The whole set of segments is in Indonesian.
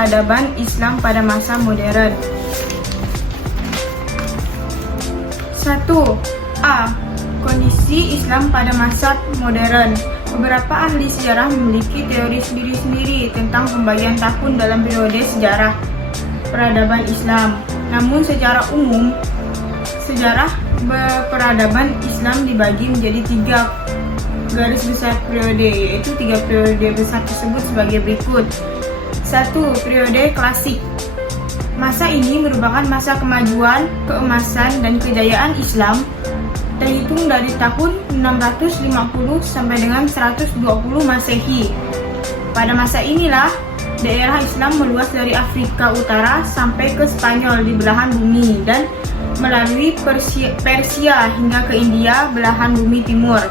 peradaban Islam pada masa modern. 1. A. Kondisi Islam pada masa modern. Beberapa ahli sejarah memiliki teori sendiri-sendiri tentang pembagian tahun dalam periode sejarah peradaban Islam. Namun secara umum, sejarah peradaban Islam dibagi menjadi 3 garis besar periode, yaitu 3 periode besar tersebut sebagai berikut. 1. Periode klasik. Masa ini merupakan masa kemajuan, keemasan, dan kejayaan Islam, terhitung dari tahun 650 sampai dengan 120 Masehi. Pada masa inilah daerah Islam meluas dari Afrika Utara sampai ke Spanyol di belahan bumi dan melalui Persia hingga ke India belahan bumi timur.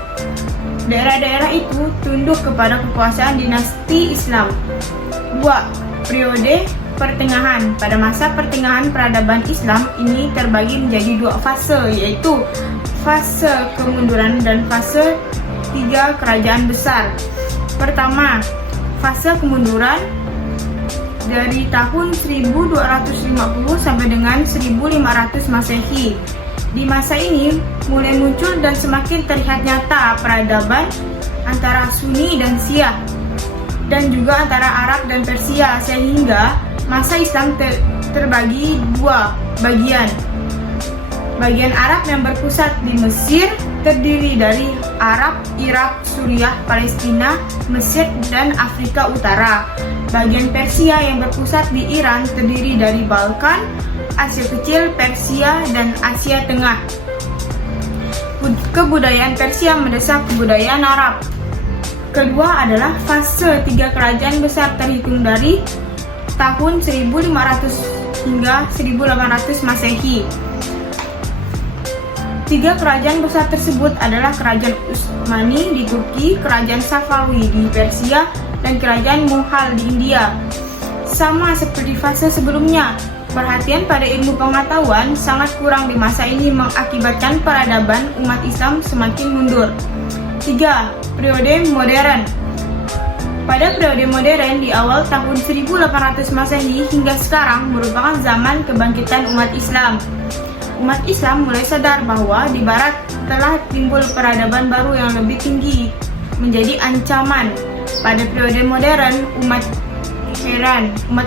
Daerah-daerah itu tunduk kepada kekuasaan dinasti Islam. 2. Periode pertengahan. Pada masa pertengahan peradaban Islam ini terbagi menjadi 2 fase, yaitu fase kemunduran dan fase 3 kerajaan besar. Pertama, fase kemunduran dari tahun 1250 sampai dengan 1500 Masehi. Di masa ini mulai muncul dan semakin terlihat nyata peradaban antara Sunni dan Syiah dan juga antara Arab dan Persia, sehingga masa Islam terbagi 2 bagian. Bagian Arab yang berpusat di Mesir terdiri dari Arab, Irak, Suriah, Palestina, Mesir, dan Afrika Utara. Bagian Persia yang berpusat di Iran terdiri dari Balkan, Asia Kecil, Persia, dan Asia Tengah. Kebudayaan Persia mendesak kebudayaan Arab. Kedua adalah fase 3 kerajaan besar terhitung dari tahun 1500 hingga 1800 Masehi. 3 kerajaan besar tersebut adalah Kerajaan Utsmani di Turki, Kerajaan Safawi di Persia, dan Kerajaan Mughal di India. Sama seperti fase sebelumnya, perhatian pada ilmu pengetahuan sangat kurang di masa ini mengakibatkan peradaban umat Islam semakin mundur. 3. Periode modern. Pada periode modern di awal tahun 1800 Masehi hingga sekarang merupakan zaman kebangkitan umat Islam. Umat Islam mulai sadar bahwa di Barat telah timbul peradaban baru yang lebih tinggi, menjadi ancaman. Pada periode modern, umat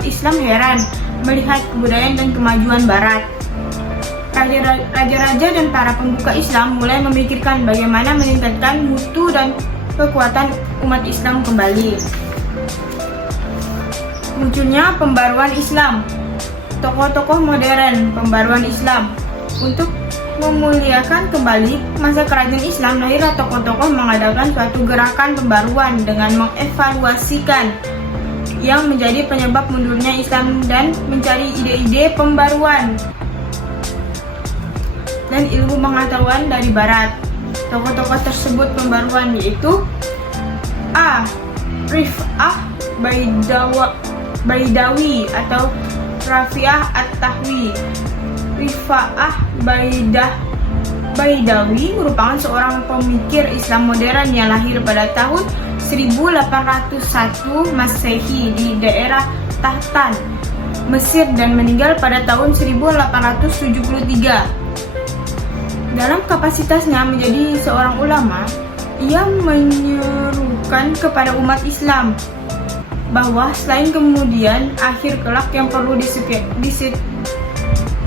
Islam heran melihat kebudayaan dan kemajuan Barat. Raja-raja dan para pembuka Islam mulai memikirkan bagaimana meningkatkan mutu dan kekuatan umat Islam kembali. Munculnya pembaruan Islam. Tokoh-tokoh modern pembaruan Islam. Untuk memuliakan kembali masa kerajaan Islam, lahirlah tokoh-tokoh mengadakan suatu gerakan pembaruan dengan mengevaluasikan yang menjadi penyebab mundurnya Islam dan mencari ide-ide pembaruan dan ilmu pengetahuan dari Barat. Tokoh-tokoh tersebut pembaruan yaitu A. Rif'ah Baidawi atau Rafi'ah At-Tahwi. Rifa'ah Baidawi merupakan seorang pemikir Islam modern yang lahir pada tahun 1801 Masehi di daerah Tahtan, Mesir dan meninggal pada tahun 1873. Dalam kapasitasnya menjadi seorang ulama, ia menyerukan kepada umat Islam bahwa selain kemudian akhir kelak yang perlu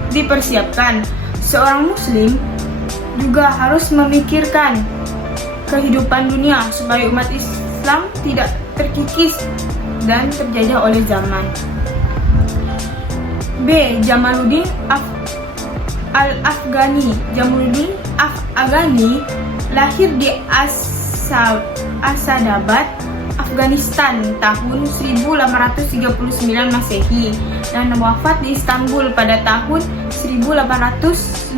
dipersiapkan, seorang muslim juga harus memikirkan kehidupan dunia supaya umat Islam tidak terkikis dan terjajah oleh zaman. B. Jamaluddin Al-Afghani. Jamaluddin Afghani lahir di Asadabad, Afghanistan tahun 1839 Masehi dan wafat di Istanbul pada tahun 1897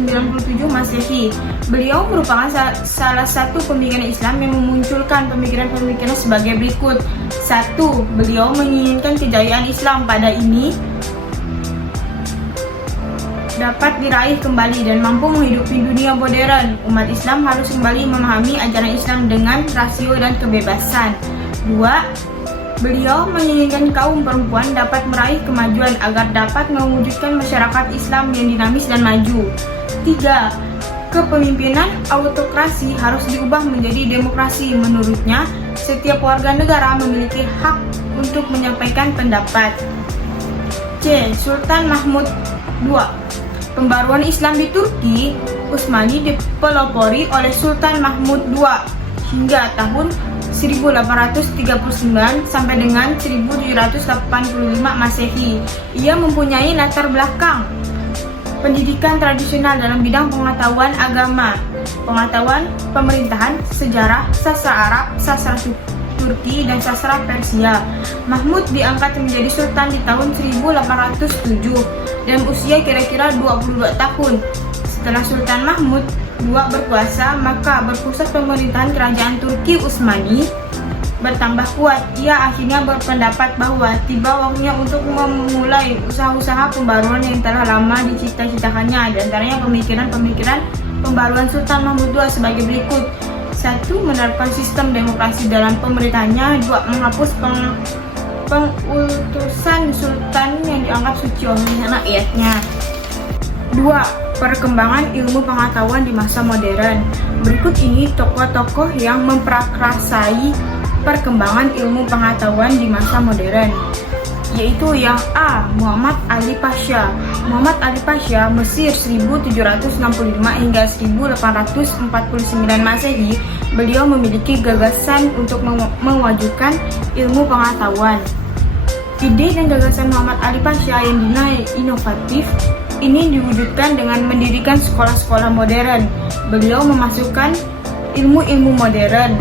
Masehi. Beliau merupakan salah satu pemikiran Islam yang memunculkan pemikiran-pemikiran sebagai berikut. 1. Beliau menginginkan kejayaan Islam pada ini dapat diraih kembali dan mampu menghidupi dunia modern. Umat Islam harus kembali memahami ajaran Islam dengan rasio dan kebebasan. 2. Beliau menginginkan kaum perempuan dapat meraih kemajuan agar dapat mewujudkan masyarakat Islam yang dinamis dan maju. 3. Kepemimpinan autokrasi harus diubah menjadi demokrasi. Menurutnya, setiap warga negara memiliki hak untuk menyampaikan pendapat. C. Sultan Mahmud II. Pembaruan Islam di Turki Utsmani dipelopori oleh Sultan Mahmud II hingga tahun 1839 sampai dengan 1785 Masehi. Ia mempunyai latar belakang pendidikan tradisional dalam bidang pengetahuan agama, pengetahuan pemerintahan, sejarah, sastra Arab, sastra Turki, dan sastra Persia. Mahmud diangkat menjadi sultan di tahun 1807 dan usia kira-kira 22 tahun. Setelah Sultan Mahmud II berkuasa, maka berpusat pemerintahan kerajaan Turki Utsmani bertambah kuat. Ia akhirnya berpendapat bahwa tiba waktunya untuk memulai usaha-usaha pembaruan yang telah lama dicita-citakannya. Di antaranya pemikiran-pemikiran pembaruan Sultan Mahmud II sebagai berikut. 1. Menerapkan sistem demokrasi dalam pemerintahannya. 2. Menghapus pengutusan sultan yang dianggap suci oleh rakyatnya. 2. Perkembangan ilmu pengetahuan di masa modern. Berikut ini tokoh-tokoh yang memprakarsai perkembangan ilmu pengetahuan di masa modern, yaitu yang A. Muhammad Ali Pasha. Muhammad Ali Pasha, Mesir 1765 hingga 1849 Masehi. Beliau memiliki gagasan untuk mewujudkan ilmu pengetahuan. Ide dan gagasan Muhammad Ali Pasha yang dinilai inovatif ini diwujudkan dengan mendirikan sekolah-sekolah modern. Beliau memasukkan ilmu-ilmu modern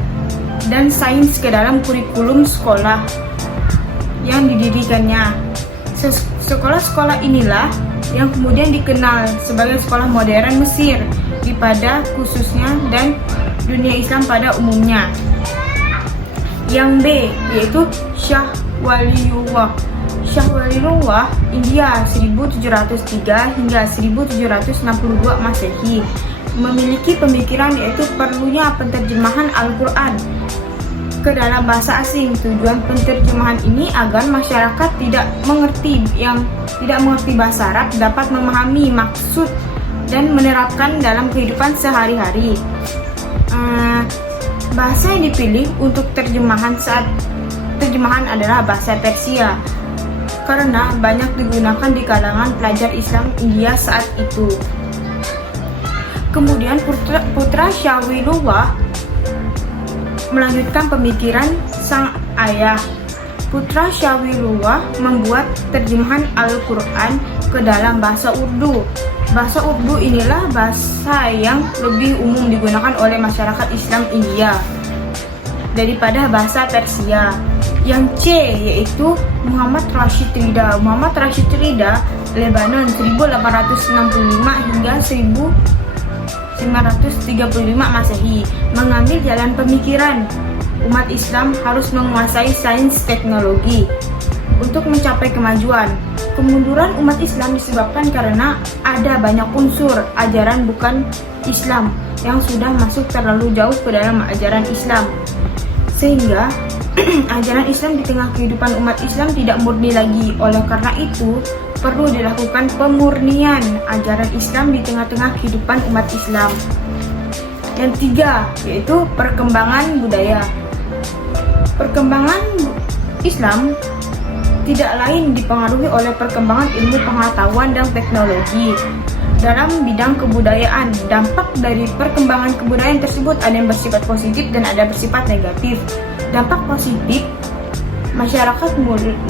dan sains ke dalam kurikulum sekolah yang didirikannya. Sekolah-sekolah inilah yang kemudian dikenal sebagai sekolah modern Mesir pada khususnya dan dunia Islam pada umumnya. Yang B yaitu Shah Waliullah. Shah Waliullah, India 1703 hingga 1762 Masehi, memiliki pemikiran yaitu perlunya penterjemahan Al-Quran ke dalam bahasa asing. Tujuan penterjemahan ini agar masyarakat tidak mengerti bahasa Arab dapat memahami maksud dan menerapkan dalam kehidupan sehari-hari. Bahasa yang dipilih untuk terjemahan adalah bahasa Persia karena banyak digunakan di kalangan pelajar Islam India saat itu. Kemudian putra Shah Waliullah melanjutkan pemikiran sang ayah. Putra Shah Waliullah membuat terjemahan Al-Quran ke dalam bahasa Urdu. Bahasa Urdu inilah bahasa yang lebih umum digunakan oleh masyarakat Islam India daripada bahasa Persia. Yang C yaitu Muhammad Rashid Rida. Muhammad Rashid Rida, Lebanon 1865 hingga 1935 Masehi, mengambil jalan pemikiran umat Islam harus menguasai sains teknologi untuk mencapai kemajuan. Kemunduran umat Islam disebabkan karena ada banyak unsur ajaran bukan Islam yang sudah masuk terlalu jauh ke dalam ajaran Islam, sehingga ajaran Islam di tengah kehidupan umat Islam tidak murni lagi. Oleh karena itu, perlu dilakukan pemurnian ajaran Islam di tengah-tengah kehidupan umat Islam. Yang 3 yaitu perkembangan budaya. Perkembangan Islam tidak lain dipengaruhi oleh perkembangan ilmu pengetahuan dan teknologi. Dalam bidang kebudayaan, dampak dari perkembangan kebudayaan tersebut ada yang bersifat positif dan ada bersifat negatif. Dampak positif, masyarakat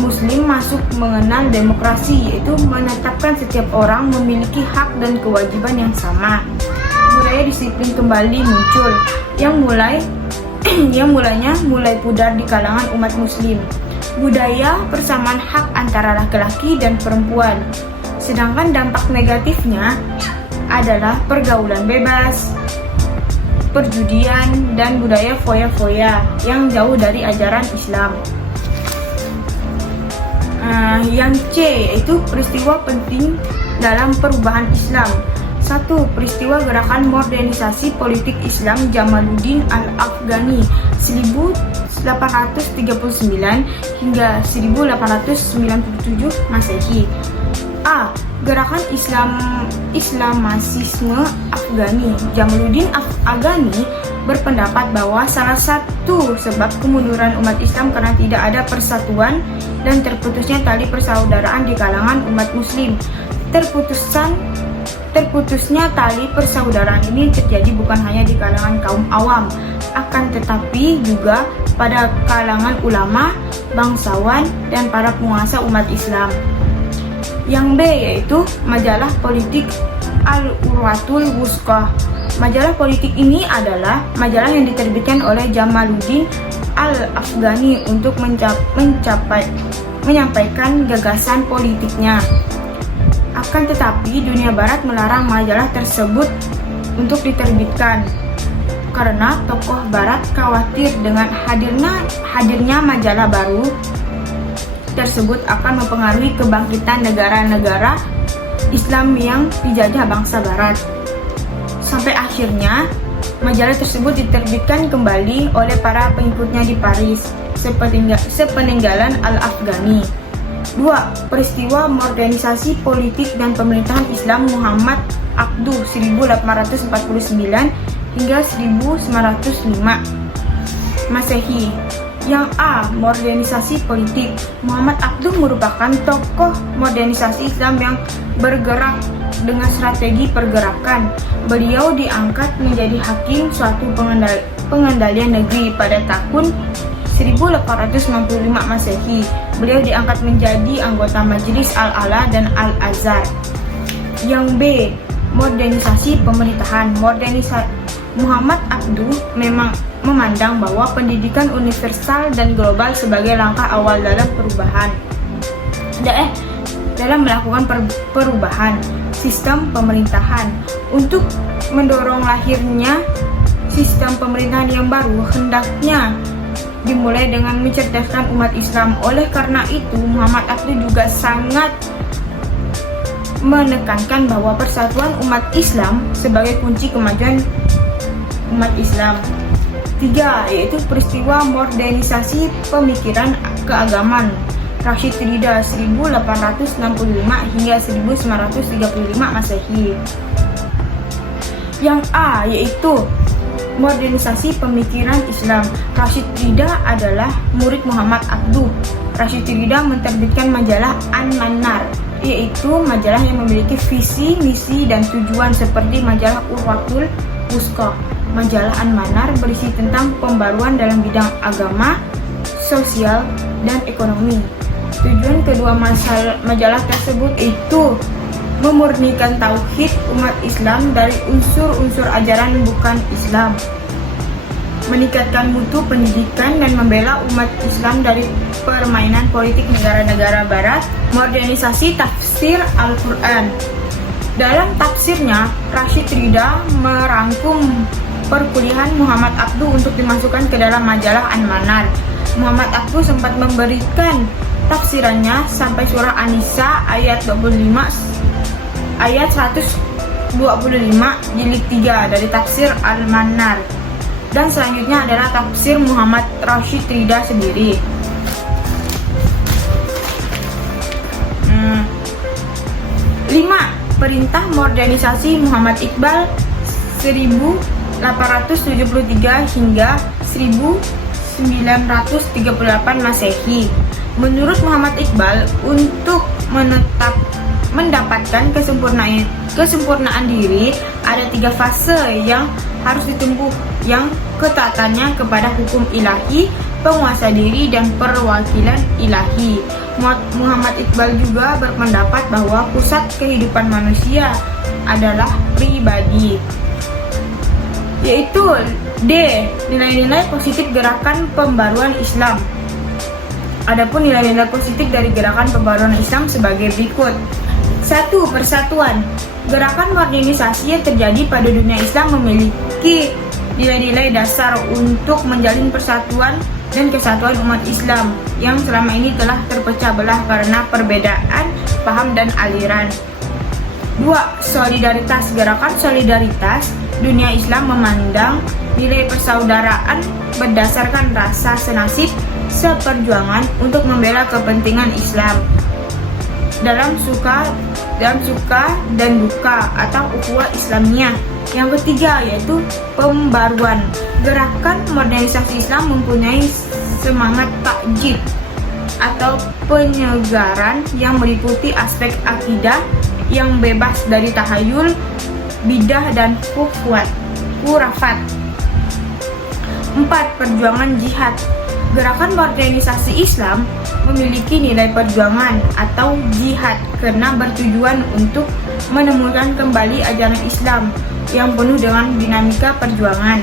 muslim masuk mengenal demokrasi, yaitu menetapkan setiap orang memiliki hak dan kewajiban yang sama. Budaya disiplin kembali muncul, yang mulanya pudar di kalangan umat muslim. Budaya persamaan hak antara laki-laki dan perempuan. Sedangkan dampak negatifnya adalah pergaulan bebas, perjudian, dan budaya foya-foya yang jauh dari ajaran Islam. Yang C yaitu peristiwa penting dalam perubahan Islam. 1. Peristiwa gerakan modernisasi politik Islam Jamaluddin Al-Afghani 1905 hingga 1897 Masehi. A. Gerakan Islamasisme Afghani. Jamaluddin Afghani berpendapat bahwa salah satu sebab kemunduran umat Islam karena tidak ada persatuan dan terputusnya tali persaudaraan di kalangan umat Muslim. Terputusnya tali persaudaraan ini terjadi bukan hanya di kalangan kaum awam, akan tetapi juga pada kalangan ulama, bangsawan, dan para penguasa umat Islam. Yang B yaitu majalah politik Al-Urwatul Wusqa. Majalah politik ini adalah majalah yang diterbitkan oleh Jamaluddin Al-Afghani untuk menyampaikan gagasan politiknya. Akan tetapi dunia barat melarang majalah tersebut untuk diterbitkan karena tokoh barat khawatir dengan hadirnya majalah baru tersebut akan mempengaruhi kebangkitan negara-negara Islam yang dijajah bangsa barat. Sampai akhirnya majalah tersebut diterbitkan kembali oleh para pengikutnya di Paris sepeninggalan Al-Afghani. 2. Peristiwa modernisasi politik dan pemerintahan Islam Muhammad Abduh 1849 hingga 1905 Masehi. Yang A. Modernisasi politik. Muhammad Abduh merupakan tokoh modernisasi Islam yang bergerak dengan strategi pergerakan. Beliau diangkat menjadi hakim suatu pengendalian negeri pada tahun 1895 Masehi. Beliau diangkat menjadi anggota Majelis Al-Ala dan Al-Azhar. Yang B. Modernisasi pemerintahan. Muhammad Abduh memang memandang bahwa pendidikan universal dan global sebagai langkah awal dalam melakukan perubahan sistem pemerintahan. Untuk mendorong lahirnya sistem pemerintahan yang baru, hendaknya dimulai dengan mencerdaskan umat Islam. Oleh karena itu, Muhammad Abduh juga sangat menekankan bahwa persatuan umat Islam sebagai kunci kemajuan umat Islam. 3. Yaitu peristiwa modernisasi pemikiran keagamaan. Rashid Ridha 1865 hingga 1935 Masehi. Yang A yaitu modernisasi pemikiran Islam. Rashid Ridha adalah murid Muhammad Abduh. Rashid Ridha menerbitkan majalah An-Manar, yaitu majalah yang memiliki visi, misi, dan tujuan seperti majalah Urwatul Wusqa. Majalah An-Manar berisi tentang pembaruan dalam bidang agama, sosial, dan ekonomi. Tujuan kedua majalah tersebut itu memurnikan tauhid umat Islam dari unsur-unsur ajaran bukan Islam, meningkatkan mutu pendidikan dan membela umat Islam dari permainan politik negara-negara barat. Modernisasi tafsir Al-Quran. Dalam tafsirnya, Rashid Ridha merangkum perkuliahan Muhammad Abduh untuk dimasukkan ke dalam majalah An-Manar. Muhammad Abduh sempat memberikan tafsirannya sampai surah An-Nisa ayat 125 jilid 3 dari tafsir Al-Manar. Dan selanjutnya adalah tafsir Muhammad Rashid Ridha sendiri. 5. Perintah modernisasi Muhammad Iqbal 1873 hingga 1938 Masehi. Menurut Muhammad Iqbal, untuk mendapatkan kesempurnaan diri, ada 3 fase yang harus ditempuh, yang ketaatannya kepada hukum ilahi, penguasa diri, dan perwakilan ilahi. Muhammad Iqbal juga berpendapat bahwa pusat kehidupan manusia adalah pribadi. Yaitu D. Nilai-nilai positif gerakan pembaruan Islam. Adapun nilai-nilai positif dari gerakan pembaruan Islam sebagai berikut. 1. Persatuan. Gerakan modernisasi yang terjadi pada dunia Islam memiliki nilai-nilai dasar untuk menjalin persatuan dan kesatuan umat Islam yang selama ini telah terpecah belah karena perbedaan paham dan aliran. 2. Solidaritas. Gerakan solidaritas dunia Islam memandang nilai persaudaraan berdasarkan rasa senasib seperjuangan untuk membela kepentingan Islam dalam suka dan duka atau ukhuwah Islamiyah. Yang ketiga yaitu pembaruan. Gerakan modernisasi Islam mempunyai semangat takjid atau penyegaran yang meliputi aspek akidah yang bebas dari tahayul, bidah dan khurafat. 4. Perjuangan jihad. Gerakan modernisasi Islam memiliki nilai perjuangan atau jihad karena bertujuan untuk menemukan kembali ajaran Islam yang penuh dengan dinamika perjuangan.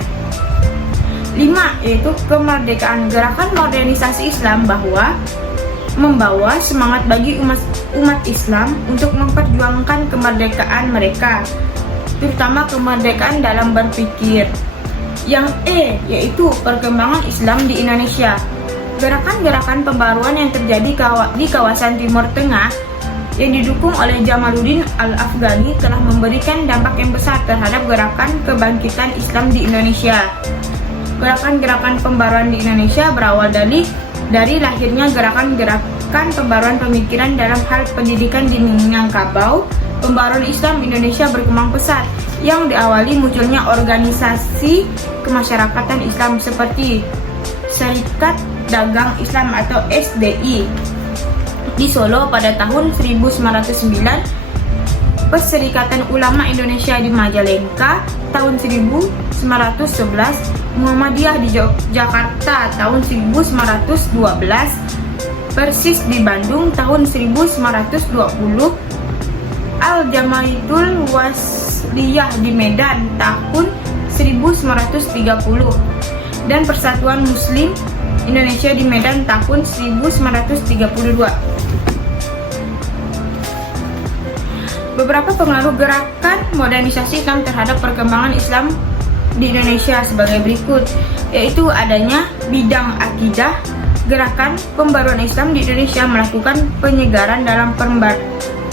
5. Yaitu kemerdekaan. Gerakan modernisasi Islam membawa semangat bagi umat Islam untuk memperjuangkan kemerdekaan mereka, terutama kemerdekaan dalam berpikir. Yang E yaitu perkembangan Islam di Indonesia. Gerakan-gerakan pembaruan yang terjadi di kawasan Timur Tengah yang didukung oleh Jamaluddin Al-Afghani telah memberikan dampak yang besar terhadap gerakan kebangkitan Islam di Indonesia. Gerakan-gerakan pembaruan di Indonesia berawal dari lahirnya gerakan-gerakan pembaruan pemikiran dalam hal pendidikan di Minangkabau. Pembaruan Islam Indonesia berkembang pesat yang diawali munculnya organisasi kemasyarakatan Islam seperti Serikat Dagang Islam atau SDI di Solo pada tahun 1909, Perserikatan Ulama Indonesia di Majalengka tahun 1911, Muhammadiyah di Jakarta tahun 1912, Persis di Bandung tahun 1920, Al-Jamaitul Wasliyah di Medan tahun 1930, dan Persatuan Muslim Indonesia di Medan tahun 1932. Beberapa pengaruh gerakan modernisasi Islam terhadap perkembangan Islam di Indonesia sebagai berikut, yaitu adanya bidang akidah. Gerakan pembaruan Islam di Indonesia melakukan penyegaran dalam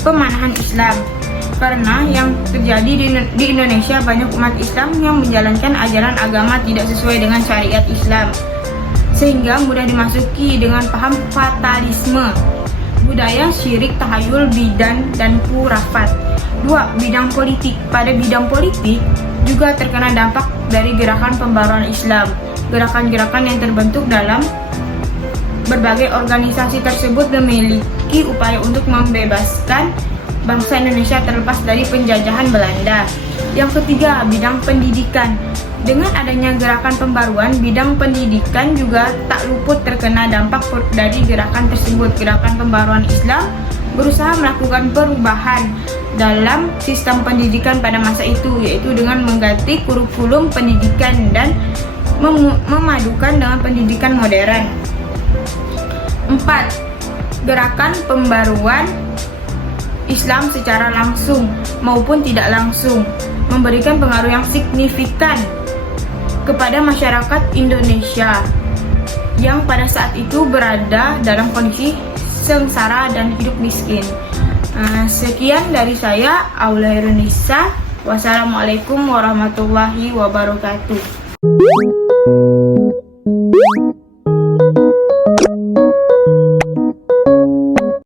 pemanahan Islam, karena yang terjadi di Indonesia banyak umat Islam yang menjalankan ajaran agama tidak sesuai dengan syariat Islam, sehingga mudah dimasuki dengan paham fatalisme, budaya syirik, tahayul, bidan, dan khurafat. 2. Bidang politik. Pada bidang politik juga terkena dampak dari gerakan pembaruan Islam. Gerakan-gerakan yang terbentuk dalam berbagai organisasi tersebut memiliki upaya untuk membebaskan bangsa Indonesia terlepas dari penjajahan Belanda. Yang ketiga, bidang pendidikan. Dengan adanya gerakan pembaruan, bidang pendidikan juga tak luput terkena dampak dari gerakan tersebut. Gerakan pembaruan Islam berusaha melakukan perubahan dalam sistem pendidikan pada masa itu, yaitu dengan mengganti kurikulum pendidikan dan memadukan dengan pendidikan modern. 4. Gerakan pembaruan Islam secara langsung maupun tidak langsung memberikan pengaruh yang signifikan kepada masyarakat Indonesia yang pada saat itu berada dalam kondisi sengsara dan hidup miskin. Sekian dari saya, Aula Irunisa. Wassalamualaikum warahmatullahi wabarakatuh.